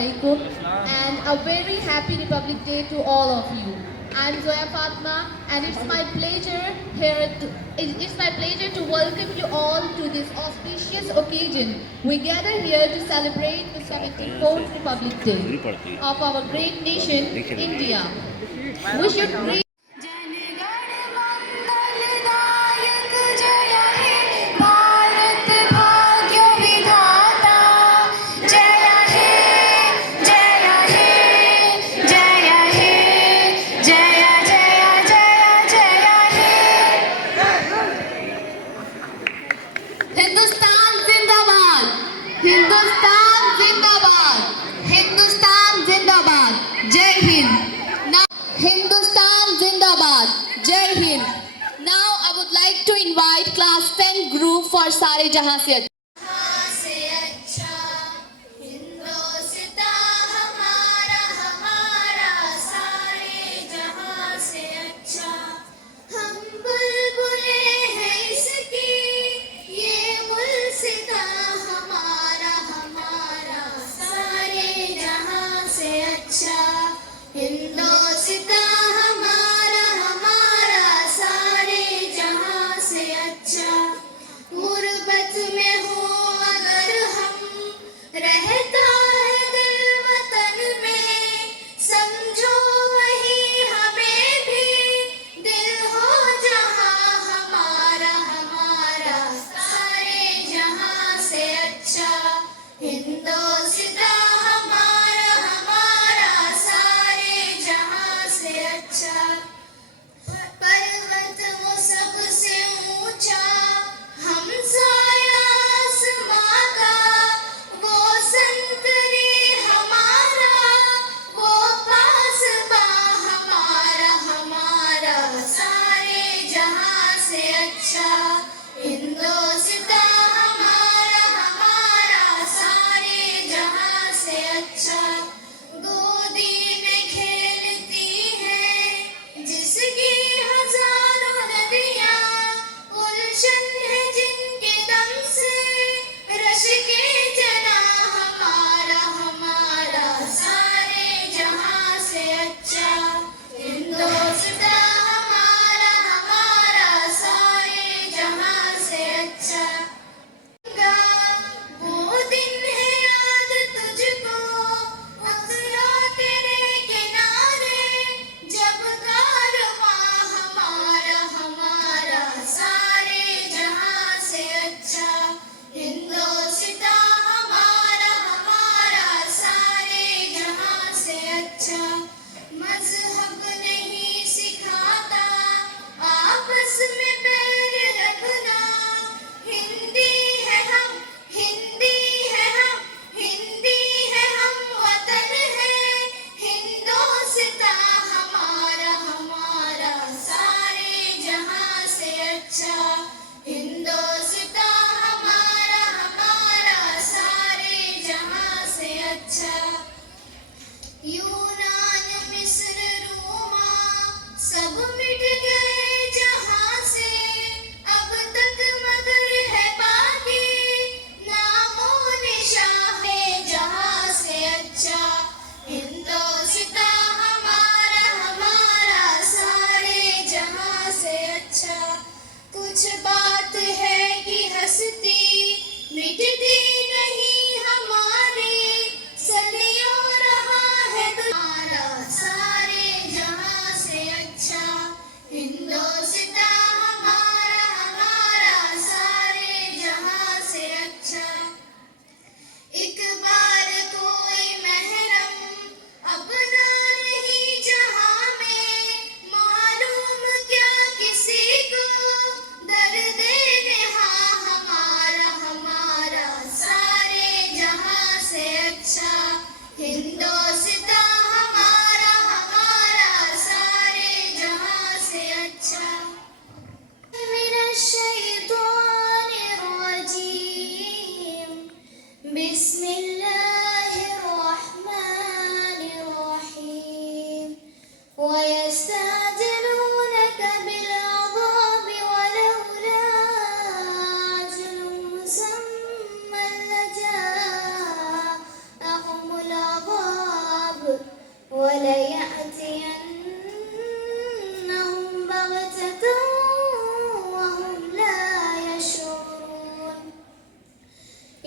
alaikum and a very happy Republic Day to all of you. I'm Zoya Fatma and it's my pleasure to welcome you all to this auspicious occasion. We gather here to celebrate the 74th Republic Day of our great nation, India. We should greet Hindustan Zindabad! Hindustan Zindabad! Hindustan Zindabad! Jai Hind! Now, Hindustan Zindabad! Jai Hind! Now I would like to invite class 10 group for Sare Jahan Se Hindustan हमारा हमारा सारे जहां से अच्छा गुर्बत में हो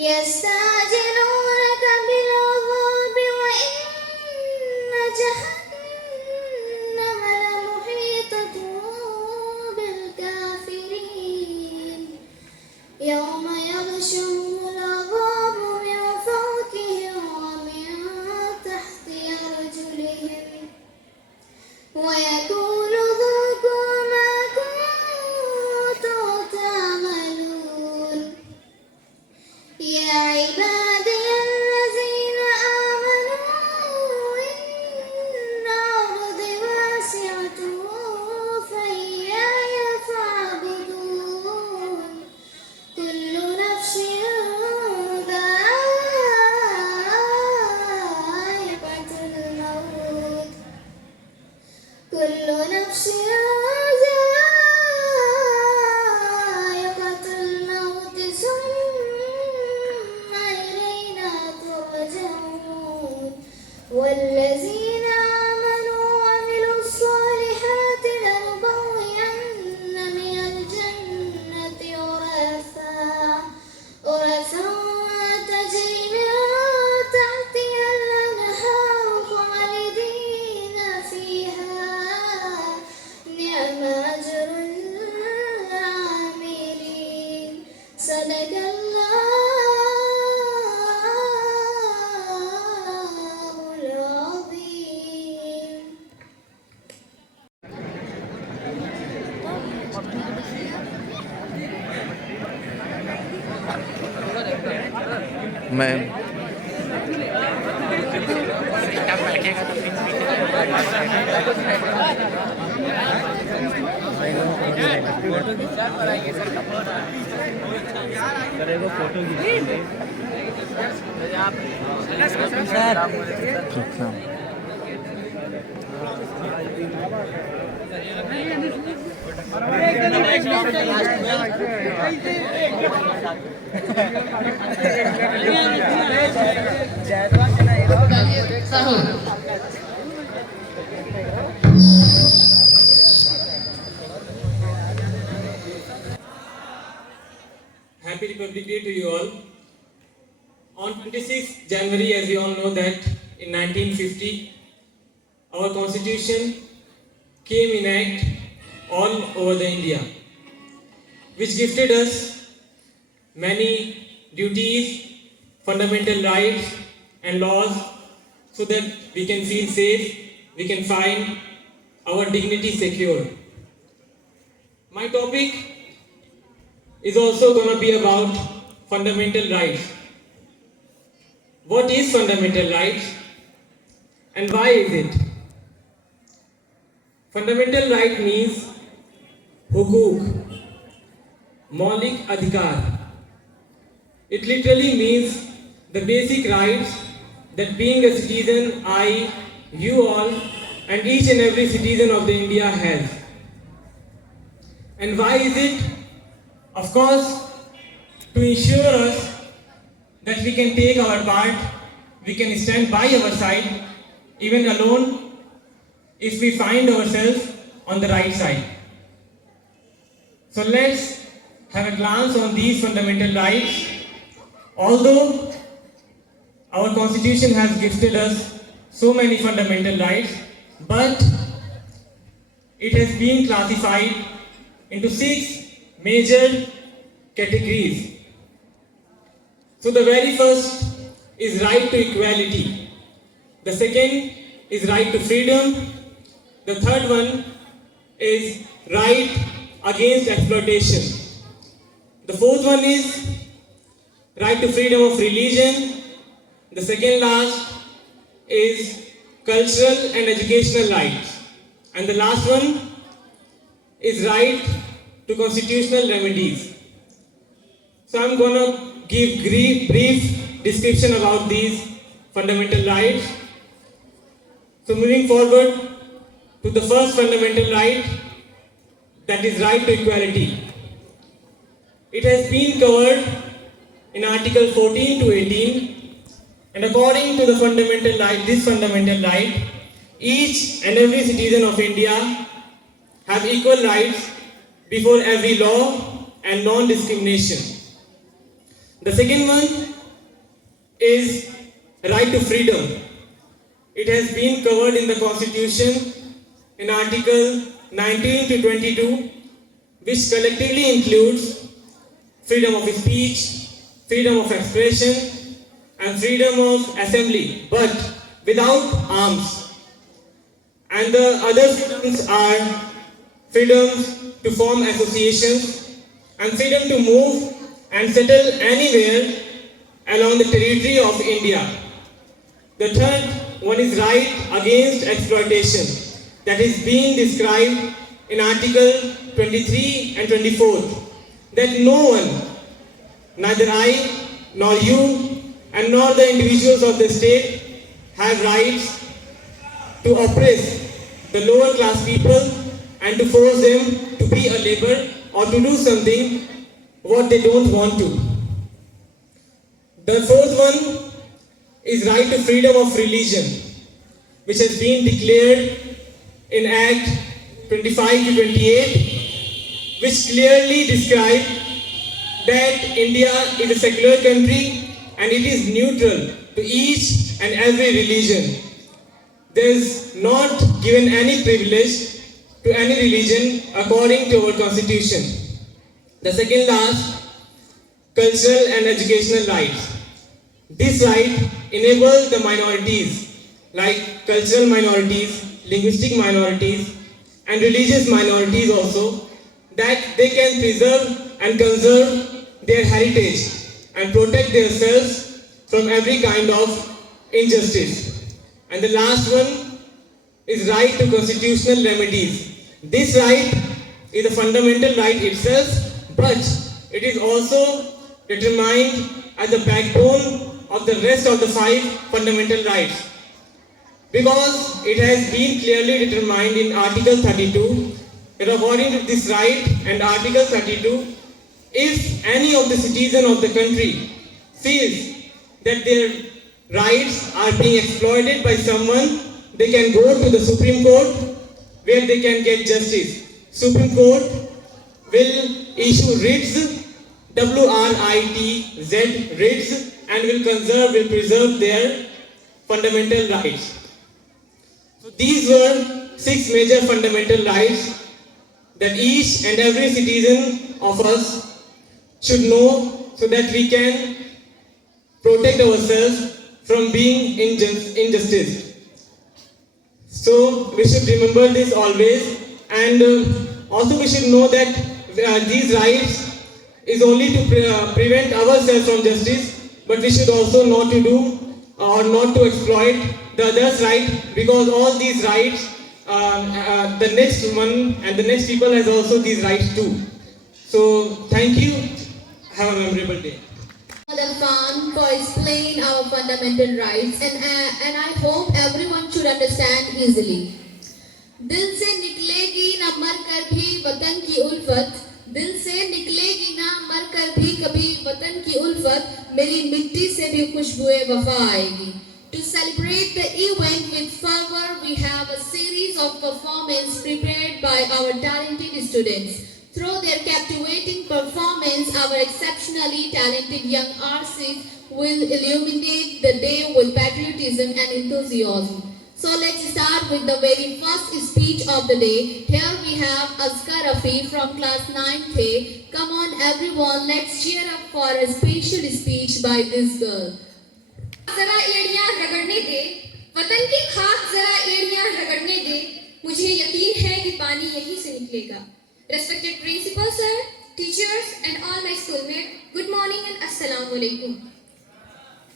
يستعجلونك بالعذاب وإن جهنم لمحيطة بالكافرين يوم يغشهم العذاب من فوقهم ومن تحت أرجلهم ويقول ذوقوا ما كنتم تعملون يا عبادي الذين آمنوا إن أرضي واسعة فإياي فاعبدون كل نفس ذائقة الموت كل نفس ذائقة الموت ثم إلينا ترجعون والذين آمنوا وعملوا الصالحات لنبوئن من الجنة غرفا تجري من تحتها الأنهار خالدين فيها نعم أجر العاملين صدق الله العظيم. मैं अच्छा Happy Republic Day to you all. On 26th January, as we all know that in 1950, our constitution came in act all over the India, which gifted us many duties, fundamental rights and laws so that we can feel safe, we can find our dignity secure. My topic is also going to be about fundamental rights. What is fundamental rights and why is it? Fundamental right means hukuk, maulik adhikar. It literally means the basic rights that being a citizen, I, you all, and each and every citizen of the India has. And why is it? Of course, to ensure us that we can take our part, we can stand by our side, even alone, if we find ourselves on the right side. So let's have a glance on these fundamental rights. Although our constitution has gifted us so many fundamental rights, but it has been classified into 6 major categories. So the very first is right to equality. The second is right to freedom. The third one is right against exploitation. The fourth one is right to freedom of religion. The second last is cultural and educational rights. And the last one is right to constitutional remedies. So I'm going to give brief description about these fundamental rights. So moving forward to the first fundamental right, that is right to equality. It has been covered in Article 14 to 18, and according to the fundamental right, this fundamental right, each and every citizen of India have equal rights before every law and non-discrimination. The second one is right to freedom. It has been covered in the Constitution in Article 19 to 22, which collectively includes freedom of speech, freedom of expression, and freedom of assembly, but without arms. And the other freedoms are freedom to form associations and freedom to move and settle anywhere along the territory of India. The third one is right against exploitation, that is being described in Article 23 and 24, that no one, neither I nor you and nor the individuals of the state have rights to oppress the lower class people and to force them to be a labor or to do something what they don't want to. The fourth one is right to freedom of religion, which has been declared in Act 25 to 28, which clearly describe that India is a secular country and it is neutral to each and every religion. There is not given any privilege to any religion according to our constitution. The second last, cultural and educational rights. This right enables the minorities like cultural minorities, linguistic minorities, and religious minorities also, that they can preserve and conserve their heritage and protect themselves from every kind of injustice. And the last one is right to constitutional remedies. This right is a fundamental right itself, but it is also determined as the backbone of the rest of the 5 fundamental rights, because it has been clearly determined in Article 32 that according to this right and Article 32, if any of the citizen of the country feels that their rights are being exploited by someone, they can go to the Supreme Court where they can get justice. Supreme Court will issue writs, WRITZ writs, and will preserve their fundamental rights. So these were 6 major fundamental rights that each and every citizen of us should know, so that we can protect ourselves from being injustice. So we should remember this always, and also we should know that these rights is only to prevent ourselves from justice, but we should also not to do or not to exploit the other's right, because all these rights, the next one and the next people has also these rights too. So thank you. Have a memorable day. Madam Khan for explaining our fundamental rights, and I hope everyone should understand easily. दिल से निकलेगी ना मर कर भी वतन की उल्फत, दिल से निकलेगी ना मर कर भी कभी वतन की उल्फत, मेरी मिट्टी से भी खुशबुए वफा आएगी. To celebrate the event with fervor, we have a series of performances prepared by our talented students. Through their captivating performance, our exceptionally talented young artists will illuminate the day with patriotism and enthusiasm. So let's start with the very first speech of the day. Here we have Azkar Rafi from class 9th. Come on everyone, let's cheer up for a special speech by this girl. जरा एड़ियां रगड़ने दे, वतन की खाक जरा एड़ियां रगड़ने दे, मुझे यकीन है कि पानी यहीं से निकलेगा. Respected principal sir, teachers and all my schoolmates, good morning and assalamu alaikum.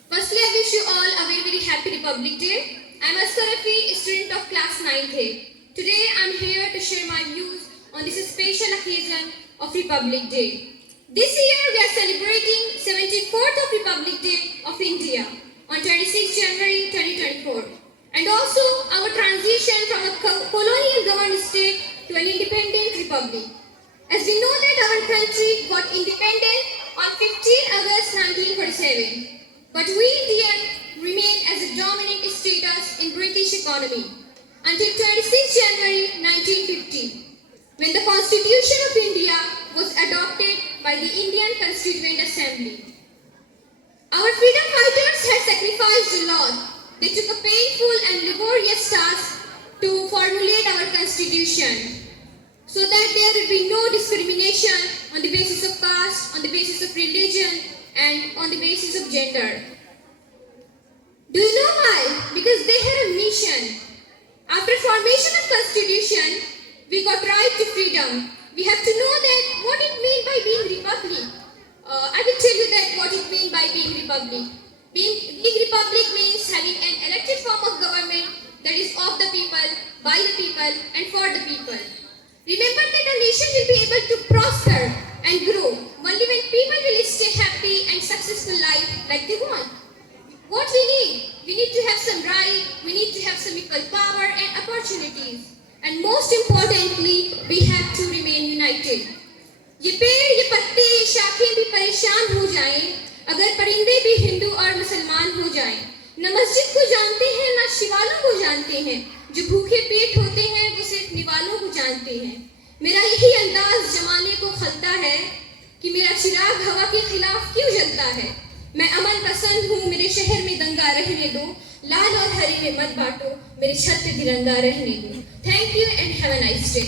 Firstly, I wish you all a very very happy Republic Day. I am Azkar Rafi, student of class 9th. Today I am here to share my views on this special occasion of Republic Day. This year we are celebrating 74th of Republic Day of India on 26 January 2024, and also our transition from a colonial governed state to an independent republic. As we know that our country got independent on 15 August 1947, but we Indians remain as a dominant status in British economy until 26 January 1950, when the Constitution of India was adopted by the Indian Constituent Assembly. Our freedom fighters had sacrificed a lot. They took a painful and laborious task to formulate our constitution so that there would be no discrimination on the basis of caste, on the basis of religion, and on the basis of gender. Do you know why? Because they had a mission. After formation of constitution, we got right to freedom. We have to know that what it means by being republic. I will tell you that what it means by being republic. Being republic means having an elected form of government that is of the people, by the people, and for the people. Remember that a nation will be able to prosper and grow only when people will stay happy and successful life like they want. What we need to have some right, we need to have some equal power and opportunities. And most importantly, we have to remain united. ये पेड़, ये पत्ते, ये शाखें भी परेशान हो जाएं अगर परिंदे भी हिंदू और मुसलमान हो जाएं। न मस्जिद को जानते हैं, न शिवालों को जानते हैं। जो भूखे पेट होते हैं, वो सिर्फ निवालों को जानते हैं। मेरा यही अंदाज जमाने को खलता है कि मेरा चिराग हवा के खिलाफ क्यों जलता है। मैं अमन पसंद हूँ, मेरे शहर में दंगा रहने दो, लाल और हरे में मत बांटो, मेरे छत पे तिरंगा रहने दो। Thank you and have a nice day.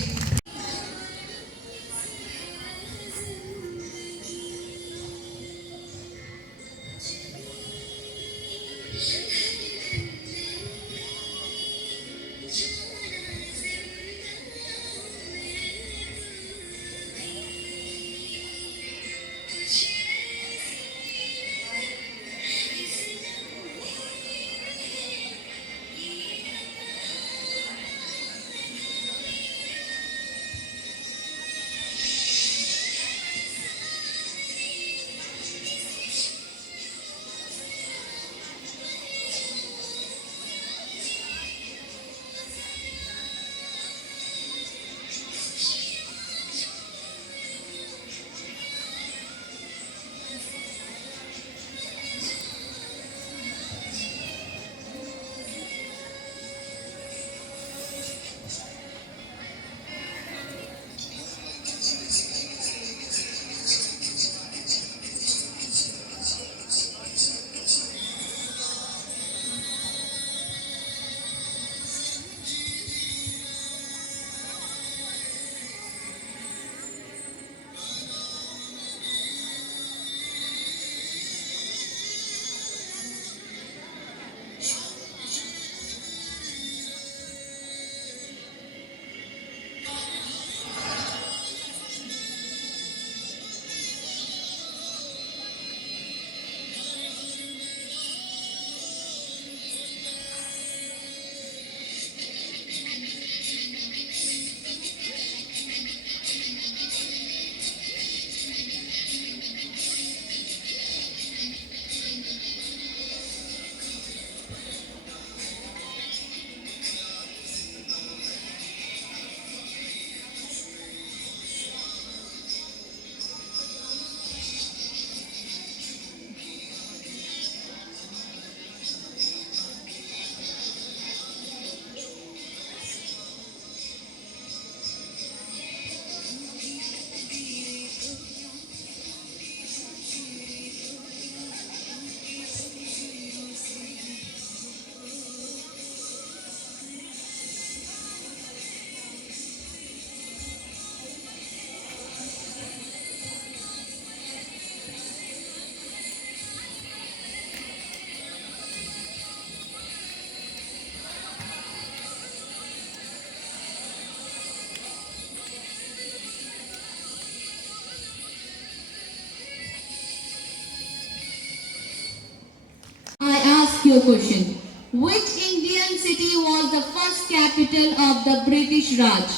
You a question. Which Indian city was the first capital of the British Raj?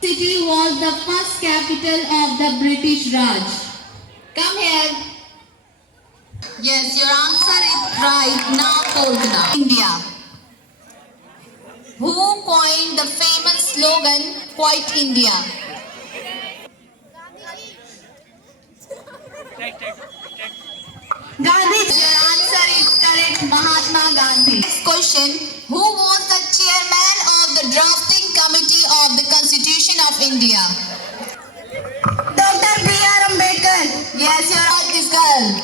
City was the first capital of the British Raj. Come here. Yes, your answer is right. Now, Kolkata, India. Who coined the famous slogan, Quit India? Gandhi. Your answer is correct, Mahatma Gandhi. Next question. Who was the chairman of the drafting committee of the Constitution of India? Dr. B.R. Ambedkar. Yes, your right is correct.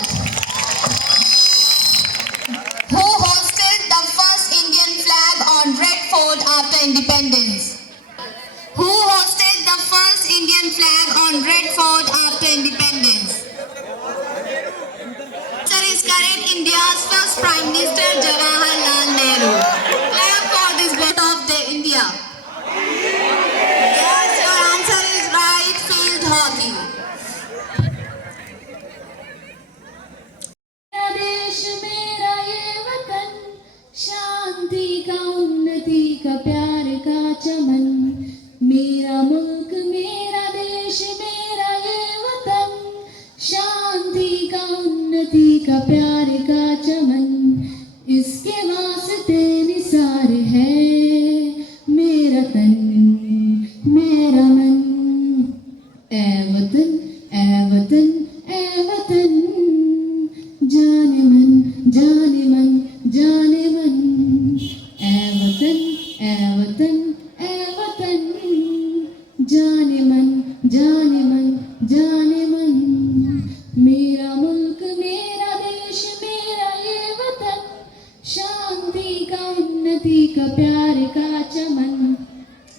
independence? Who hosted the first Indian flag on Red Fort after independence? Answer is correct. India's first Prime Minister Jawaharlal Nehru. Clap for this vote of the India. Yes, your answer is right. Field hockey. मेरा देश मेरा ये वतन, शांति का उन्नति का प्यार का चमन। मेरा मुल्क मेरा देश मेरा ये वतन, शांति का उन्नति का प्यार का चमन। इसके वास्ते निसार है मेरा तन मेरा मन। ए वतन ए वतन ए वतन, जाने मन जाने मन जाने मन। ए वतन ए वतन ए वतन, जाने मन जाने मन जाने मन। मेरा मुल्क मेरा देश मेरा ये वतन, शांति का उन्नति का प्यार का चमन।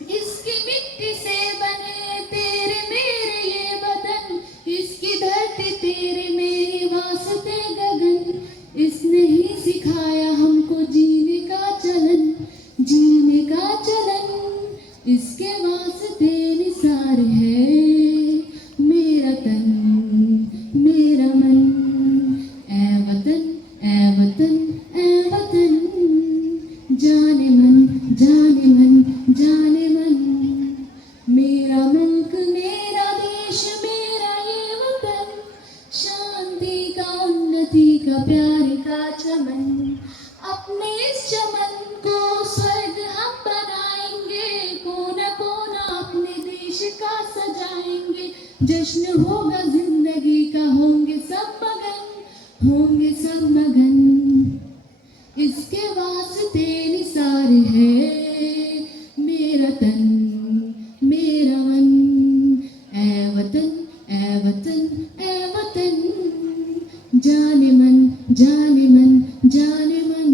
इसकी मिट्टी से बने तेरे मेरे ये बदन, इसकी धरती तेरे मेरे वास्ते गगन। इसने ही सिखाया हमको जीने का चलन, जीने का चलन। इसके वास्ते निसार है मेरा तन मेरा मन। ए वतन ए वतन ए वतन, जाने मन जाने मन जाने मन। मेरा मुल्क मेरा देश मेरा ये वतन, शांति का उन्नति का प्यार का चमन। अपने इस चमन को स्वर्ग हम बनाएंगे, कोना कोना अपने देश का सजाएंगे। जश्न होगा जिंदगी का, होंगे सब मगन होंगे सब मगन। इसके वास्ते निसार है मेरा तन मेरा मन। ए वतन ए वतन ए वतन, जाने मन जाने मन जाने मन।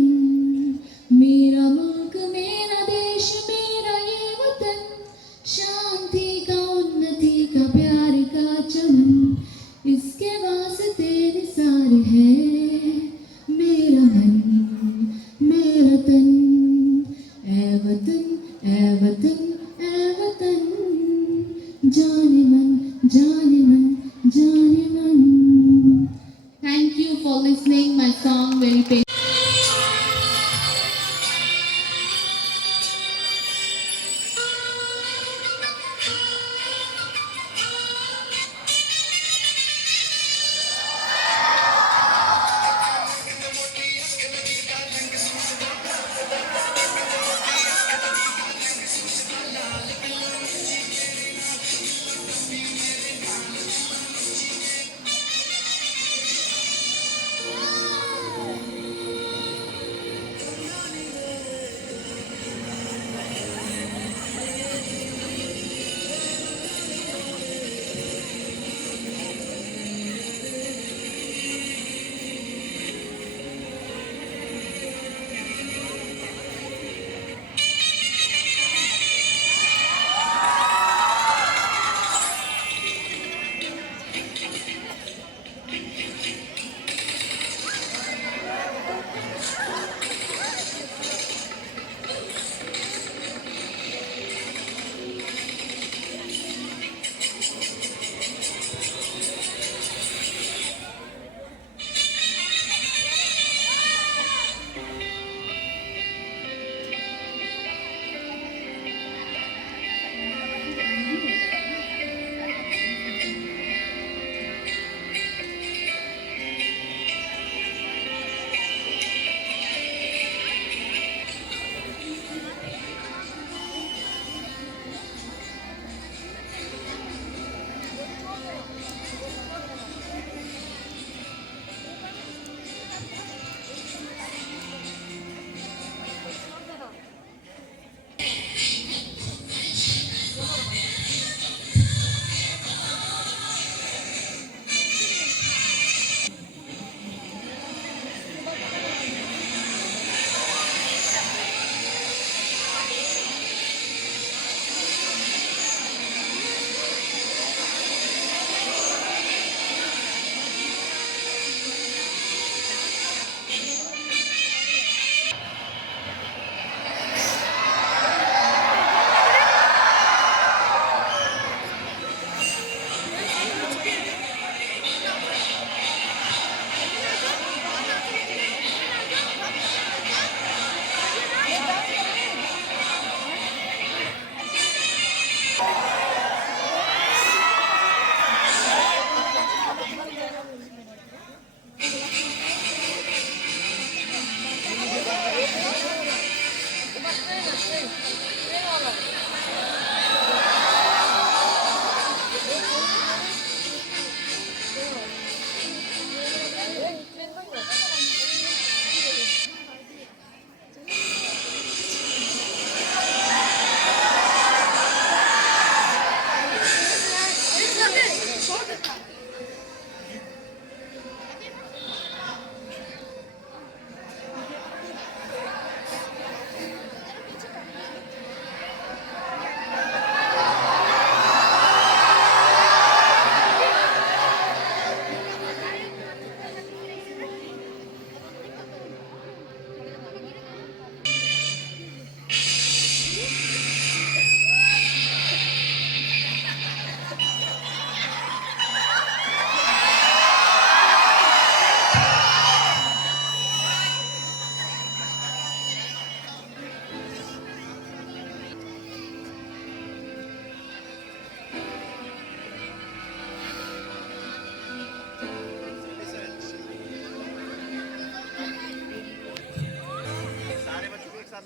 मेरा मुल्क मेरा देश मेरा ये वतन, शांति का उन्नति का प्यार का चमन। इसके वास्ते निसार है मेरा मन मेरा तन। ए वतन ए वतन ए वतन, जाने मन जाने मन जाने मन। Thank you for listening my song very patiently.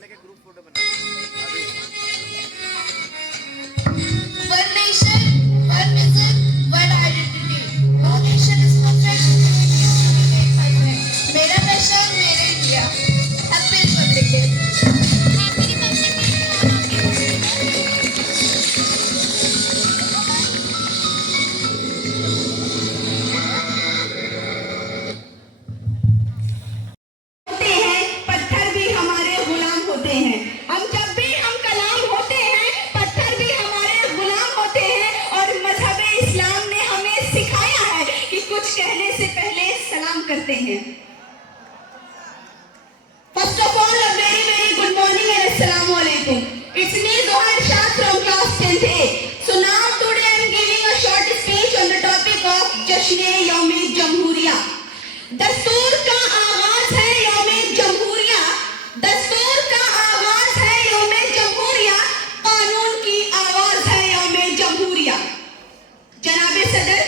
One nation, one vision, one identity. No nation is perfect. मेरा नेशन, मेरा India. Happy Republic Day. Happy Republic Day. होते हैं, पत्थर भी हमारे गुलाम होते हैं. जब भी हम कलाम होते हैं, पत्थर भी हमारे गुलाम होते हैं. और मजहब इस्लाम ने हमें सिखाया है कि कुछ कहने से पहले सलाम करते हैं. First of all, a very very good morning and assalamu alaikum. It's me Zohan Shah from class 10th A. So now today I am giving a short speech on the topic of Jashn-e-Yawm-e-Jamhuriya. दस्तूर का आगाज है यौमे जमहूरिया. दस्तूर का आगाज है यौमे जमहूरिया. कानून की आवाज है यौमे जमहूरिया. जनाबे सदर,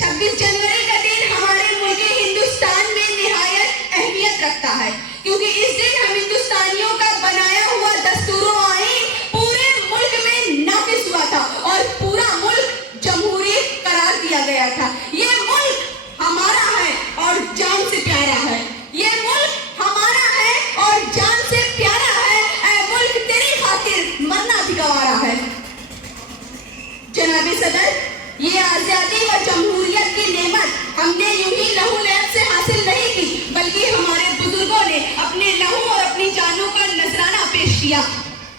26 जनवरी का दिन हमारे मुल्क हिंदुस्तान में निहायत अहमियत रखता है, क्योंकि इस दिन हम हिंदुस्तानियों का बनाया हुआ दस्तूर आईन पूरे मुल्क में नाफिज हुआ था और पूरा मुल्क जमहूरी करार दिया गया था. ये मुल्क हमारा है और जान से प्यारा है. ये मुल्क हमारा है और जान से प्यारा है. ऐ मुल्क तेरी खातिर मरना भी गवारा है. जनाबे सदर, ये आजादी व जमहूरियत की नेमत हमने यूं ही लहू लहब से हासिल नहीं की, बल्कि हमारे बुजुर्गों ने अपने लहू और अपनी जानों का नजराना पेश किया.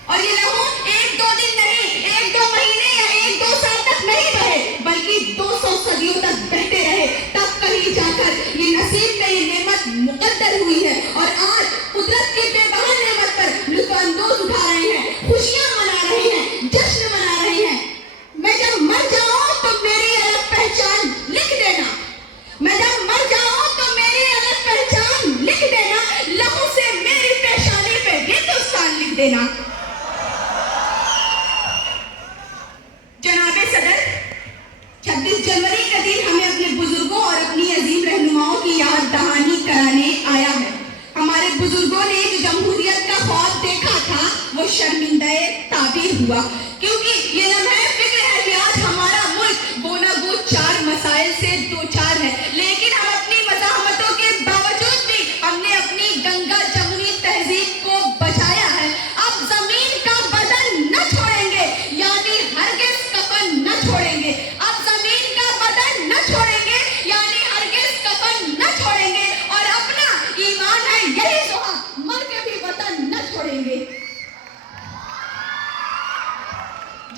और ये लहू 1-2 दिन नहीं, 1-2 महीने या 1-2 साल तक नहीं बहे, बल्कि 200 सदियों तक बहते रहे. तब कहीं जाकर ये नसीब में ये नेमत मुकद्दर हुई है और आज कुदरत की बेबहा नेमत पर लुत्फानंदोज उठा रहे हैं, खुशियां मना रहे हैं, जश्न मना रहे हैं. मैं जब मर जाऊं तो मेरी अलग पहचान लिख देना. मैं जब मर जाऊं तो मेरी अलग पहचान लिख देना. लहू से मेरी पेशानी पे हिंदुस्तान लिख देना. जनाबे सदर, 26 जनवरी का दिन हमें अपने बुजुर्गों और अपनी अजीम रहनुमाओं की याद दहानी कराने आया है. हमारे बुजुर्गों ने जो जमहूरियत का ख्वाब देखा था वो शर्मिंदा ताबीर हुआ, क्योंकि ये लम्हे फिक्र है कि आज हमारा मुल्क गोना गो 4 मसाइल से 2-4 है, लेकिन हम अपनी मज़ाहमतों के बावजूद भी हमने अपनी गंगा जमुनी तहजीब को बचाया है. अब जमीन का बदन न छोड़ेंगे, यानी हरगिज़ कफन न छोड़ेंगे. अब जमीन का बदन न छोड़ेंगे, यानी हरगिज़ कफन न छोड़ेंगे. और अपना ईमान है यही सुहा, मर के भी वतन न छोड़ेंगे.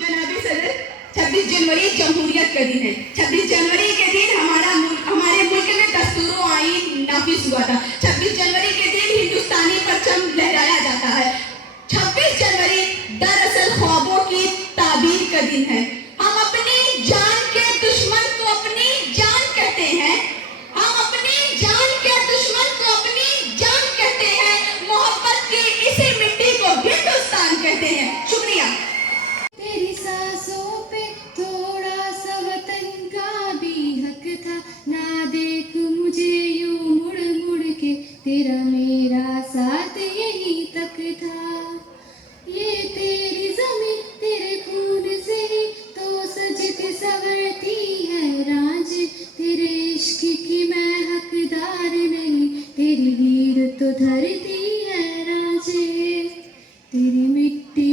जनाबे सदर, 26 जनवरी जमहूरियत का दिन है. 26 जनवरी के दिन हमारे मुल्क में दस्तूर आईन नाफिज हुआ था. 26 जनवरी के दिन हिंदुस्तानी परचम लहराया जाता है. 26 जनवरी दरअसल ख्वाबों की ताबीर का दिन है. हम अपनी जान के दुश्मन को अपनी जान कहते हैं. हम अपनी जान के दुश्मन को अपनी जान कहते हैं. मोहब्बत की इसी मिट्टी को हिंदुस्तान कहते हैं. शुक्रिया. तेरी सांसों पे थोड़ा सा वतन का भी हक था. ना देख मुझे यूं मुड़ मुड़ के, तेरा मेरा साथ यही तक था. ये तेरी जमीन तेरे खून से ही तो सजती संवरती है राज. तेरे इश्क की मैं हकदार नहीं, तेरी हीर तो धरती है राजे. तेरी मिट्टी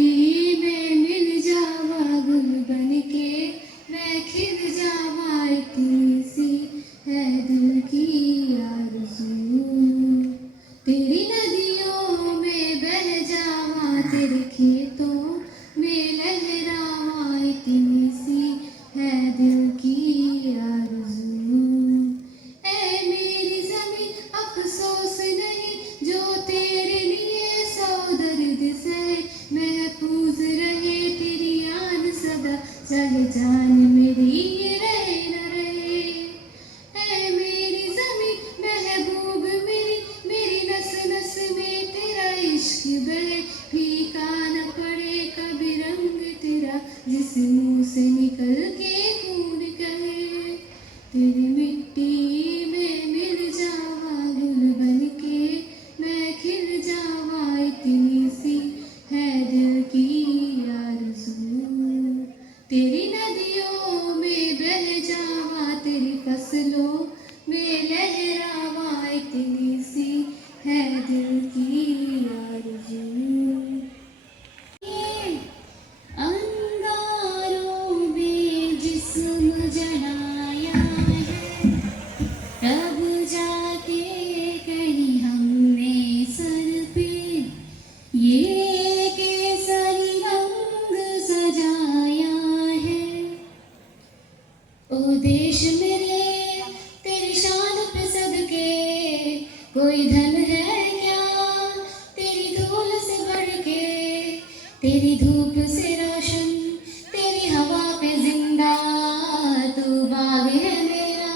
में मिल जावा गुल बन के, मैं खिल जावा इतनी सी है दिल की आरज़ू. तेरी नदियों में बह जावा, तेरे खेतों में लहरावा इतनी सी है दिल की आरज़ू. ऐ मेरी ज़मीन अफ़सोस नहीं जो तेरे लिए सौ दर्द सहे. महफूज रहे तेरी आन सदा, चाहे जान मेरी ये रहे न रहे. ऐ मेरी ज़मीन महबूब मेरी नस नस में तेरा इश्क बहे. फीका न पड़े कभी रंग तेरा, जिस मुंह से निकल के खून कहे. तेरी मिट्टी में मिल जावा गुल बन के, मैं खिल जावा इतनी सी कोई धन है क्या तेरी धूल से बढ़ के, तेरी धूप से रोशन, तेरी हवा पे जिंदा, तू बाग है मेरा,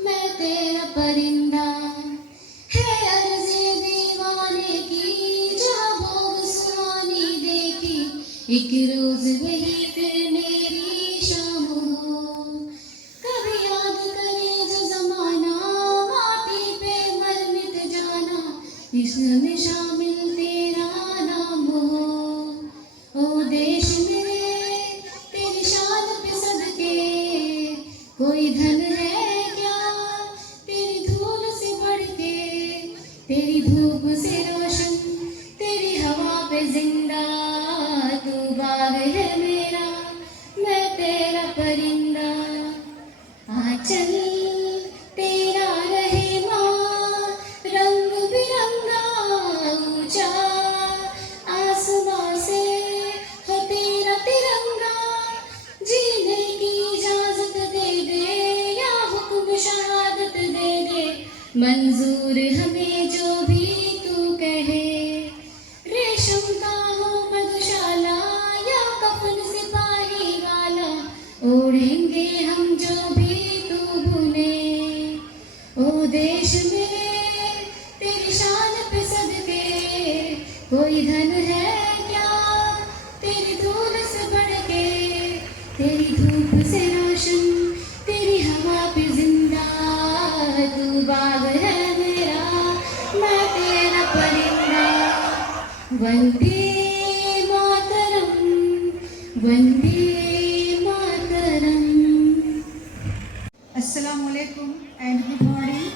मैं तेरा परिंदा। है अर्ज़े दीवाने की जहाँ भोग सुहानी देखी, एक रोज वही फिर मेरी शाम हो। कभी याद करे जो जमाना, माटी पे मर मिट जाना, इसमें शामिल तेरा नाम हो। ओ देश मेरे तेरी शान पे सदके, कोई धन है क्या तेरी धूल से बढ़ के, तेरी धूप से रोशन, तेरी हवा पे जिंदा, तू बाग है मेरा, मैं तेरा परिंदा। आंचल तेरा रहे माँ रंग बिरंगा ऊंचा, आसमां से हो तेरा तिरंगा, जीने की इजाजत दे दे या हुक्म शहादत दे दे, मंजूर हमें जो भी तू कहे। रेशम का हो मधुशाला या कफन सिपाही वाला, ओढ़ेंगे हम जो भी तू भूले। ओ देश मेरे तेरी शान पे सदके, कोई धन है क्या तेरी धूल से बढ़ के, तेरी धूप से रोशन, तेरी हवा पे जिंदा, तू बाग है मेरा, मैं तेरा परिंदा। वंदे मातरम, वंदे मातरम। अस्सलाम वालेकुम एंड गुड मॉर्निंग।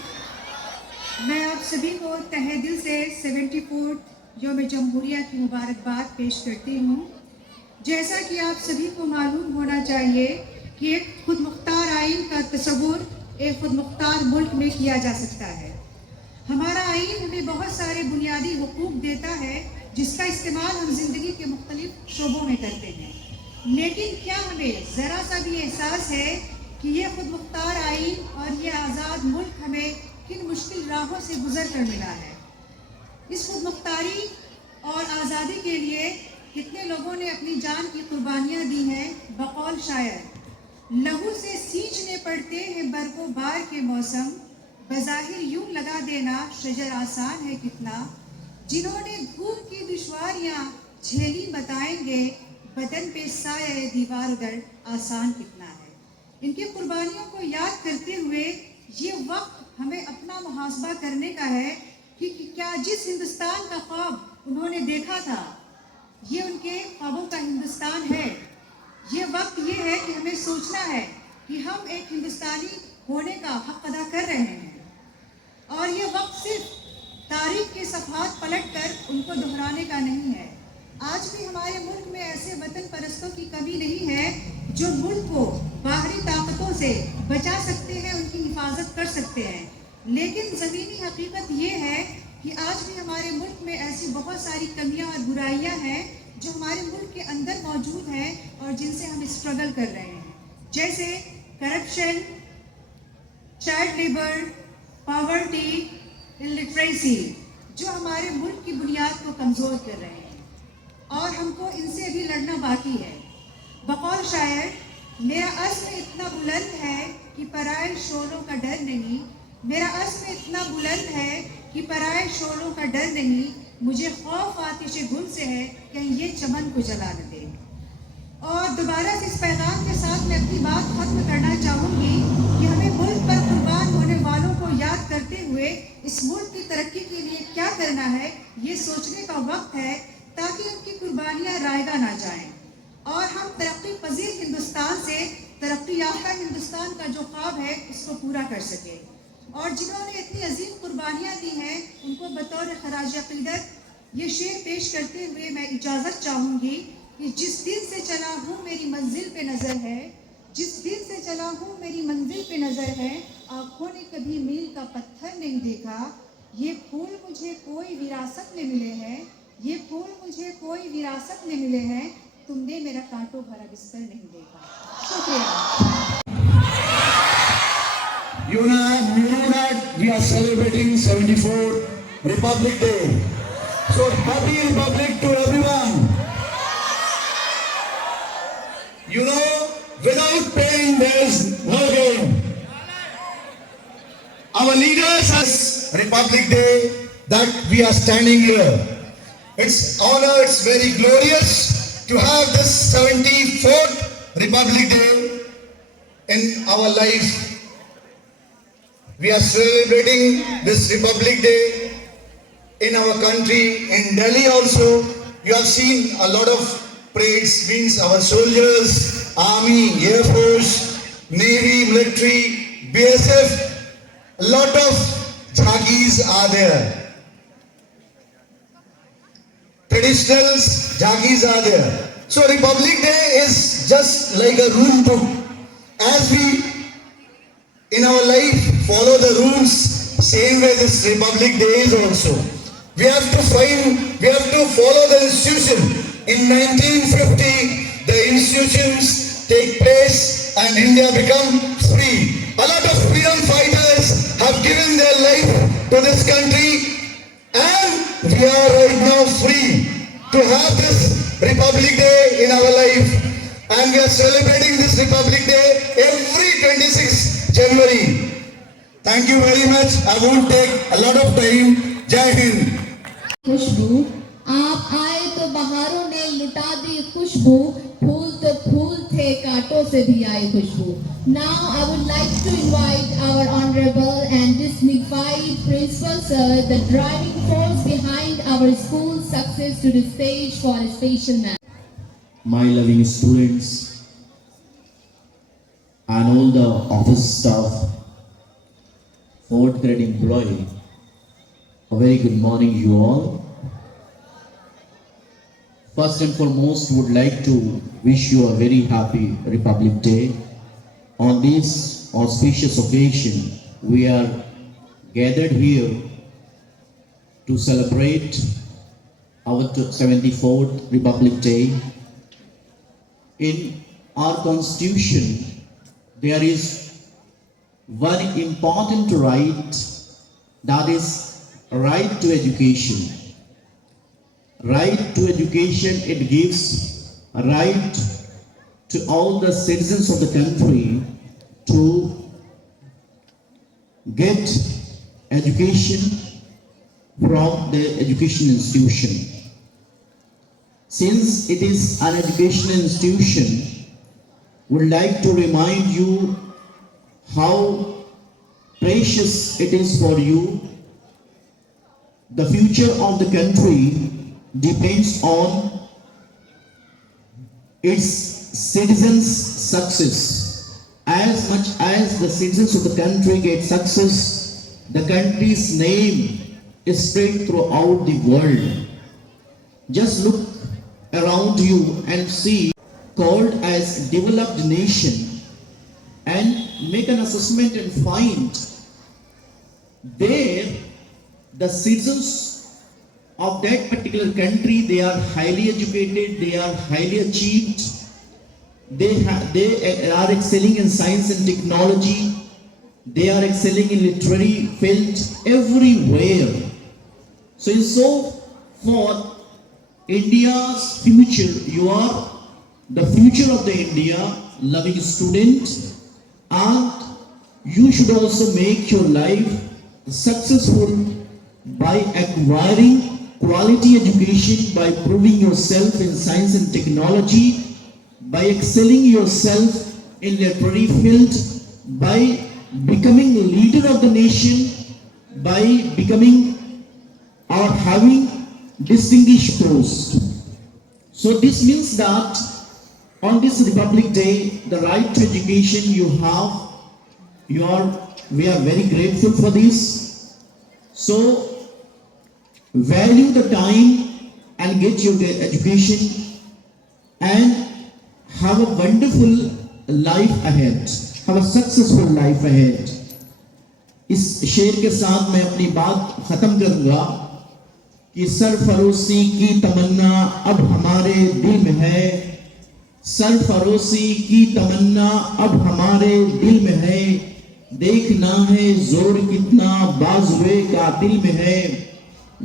मैं आप सभी को तहे दिल से 74 यौम जमहूरिया की मुबारकबाद पेश करती हूँ। जैसा कि आप सभी को मालूम होना चाहिए कि एक खुद मुख्तार आइन का तस्वुर एक खुद मुख्तार मुल्क में किया जा सकता है। हमारा आइन हमें बहुत सारे बुनियादी हुकूक देता है जिसका इस्तेमाल हम जिंदगी के मुख्तलिफ शोबों में करते हैं, लेकिन क्या हमें ज़रा सा भी एहसास है कि ये खुद मुख्तार आइन और ये आज़ाद मुल्क हमें किन मुश्किल राहों से गुजर कर मिला है। इस खुद मुख्तारी और आज़ादी के लिए कितने लोगों ने अपनी जान की कुर्बानियाँ दी हैं। बकौल शायर, लहू से सींचने पड़ते हैं बरको बार के मौसम, बज़ाहिर यूं लगा देना शजर आसान है कितना, जिन्होंने धूप की दुश्वारियाँ झेली बताएंगे, बदन पे साया दीवार दर आसान कितना है। इनकी कुर्बानियों को याद करते हुए ये वक्त हमें अपना मुहासबा करने का है कि क्या जिस हिंदुस्तान का ख्वाब उन्होंने देखा था ये उनके ख्वाबों का हिंदुस्तान है। ये वक्त ये है कि हमें सोचना है कि हम एक हिंदुस्तानी होने का हक अदा कर रहे हैं, और ये वक्त सिर्फ तारीख के सफ़हात पलट कर उनको दोहराने का नहीं है। आज भी हमारे मुल्क में ऐसे वतन परस्तों की कमी नहीं है जो मुल्क को बाहरी ताकतों से बचा सकते हैं, उनकी हिफाजत कर सकते हैं। लेकिन ज़मीनी हकीकत ये है कि आज भी हमारे मुल्क में ऐसी बहुत सारी कमियां और बुराइयां हैं जो हमारे मुल्क के अंदर मौजूद हैं और जिनसे हम स्ट्रगल कर रहे हैं, जैसे corruption, child labour, poverty, illiteracy, जो हमारे मुल्क की बुनियाद को कमज़ोर कर रहे हैं और हमको इनसे भी लड़ना बाकी है। बकौल शायर, मेरा अज़्म इतना बुलंद है कि पराए शोलों का डर नहीं, मेरा अज़्म इतना बुलंद है कि पराए शोलों का डर नहीं, मुझे खौफ आतिश गुल से है कहीं ये चमन को जला न दे। और दोबारा से इस पैगाम के साथ मैं अपनी बात ख़त्म करना चाहूँगी कि हमें मुल्क पर कुर्बान होने वालों को याद करते हुए इस मुल्क की तरक्की के लिए क्या करना है ये सोचने का वक्त है, ताकि उनकी कुर्बानियाँ रायगा ना जाएं और हम तरक्की पजीर हिंदुस्तान से तरक्की याफ्ता हिंदुस्तान का जो ख्वाब है उसको पूरा कर सके। और जिन्होंने इतनी अजीम कुर्बानियाँ दी हैं उनको बतौर खराज अक़ीदत ये शेर पेश करते हुए मैं इजाज़त चाहूँगी कि जिस दिन से चला हूँ मेरी मंजिल पे नज़र है, जिस दिन से चला हूँ मेरी मंजिल पे नज़र है, आँखों ने कभी मील का पत्थर नहीं देखा, ये फूल मुझे कोई विरासत में मिले हैं, ये फूल मुझे कोई विरासत में मिले हैं, तुमने मेरा कांटों भरा बिस्तर नहीं देखा। शुक्रिया। You know that we are celebrating 74th Republic Day. So happy Republic to everyone. You know, without pain there's no gain. Our leaders has Republic Day that we are standing here. It's honor, it's very glorious to have this 74th Republic Day in our life. We are celebrating this Republic Day in our country, in Delhi also. You have seen a lot of parades, means our soldiers, army, air force, navy, military, BSF, a lot of jhagis are there. Traditional jhagis are there. So Republic Day is just like a rule book. As we in our life follow the rules, same way this Republic Day is also. We have to follow the institution. In 1950, the institutions take place and India become free. A lot of freedom fighters have given their life to this country and we are right now free to have this Republic Day in our life. And we are celebrating this Republic Day every 26th January. Thank you very much. I won't take a lot of time. Jai Hind. खुशबू आप आए तो बहारों ने लुटा दी खुशबू फूल तो फूल थे कांटों से भी आई खुशबू Now I would like to invite our honorable and dignified principal sir, the driving force behind our school's success, to the stage for a special manner. My loving students and all the office staff, fourth grade employee, a very good morning you all. First and foremost, would like to wish you a very happy Republic Day. On this auspicious occasion, we are gathered here to celebrate our 74th Republic Day. In our constitution, there is one important right, that is right to education. Right to education, it gives a right to all the citizens of the country to get education from the education institution. Since it is an educational institution, would like to remind you how precious it is for you. The future of the country depends on its citizens' success. As much as the citizens of the country get success, the country's name is spread throughout the world. Just look around you and see called as developed nation and make an assessment and find there the citizens of that particular country, they are highly educated, they are highly achieved, they are excelling in science and technology, they are excelling in literary field everywhere. So for India's future, you are the future of the India, loving student, and you should also make your life successful by acquiring quality education, by proving yourself in science and technology, by excelling yourself in literary field, by becoming a leader of the nation, by becoming or having distinguished post. So this means that on this Republic Day, the right to education you have, we are very grateful for this. So value the time and get your education and have a wonderful life ahead, have a successful life ahead. इस शेर के साथ मैं अपनी बात खत्म करूंगा कि सरफरोशी की तमन्ना अब हमारे दिल में है, सरफरोशी की तमन्ना अब हमारे दिल में है, देखना है जोर कितना बाजुए कातिल में है,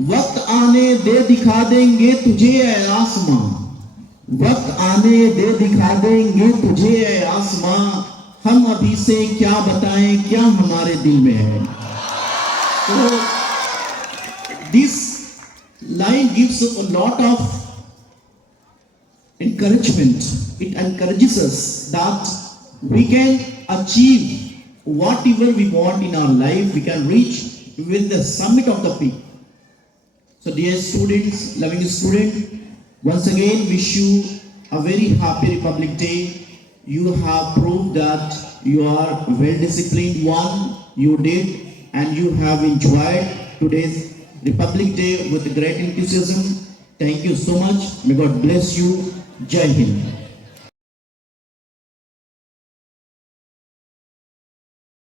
वक्त आने दे दिखा देंगे तुझे ऐ आसमां, वक्त आने दे दिखा देंगे तुझे ऐ आसमां, हम अभी से क्या बताएं क्या हमारे दिल में है। So this line gives us a lot of encouragement. It encourages us that we can achieve whatever we want in our life. We can reach even the summit of the peak. So dear students, loving student, once again wish you a very happy Republic Day. You have proved that you are well disciplined one. You did, and you have enjoyed today's Republic Day with great enthusiasm. Thank you so much. May God bless you. Jai Hind.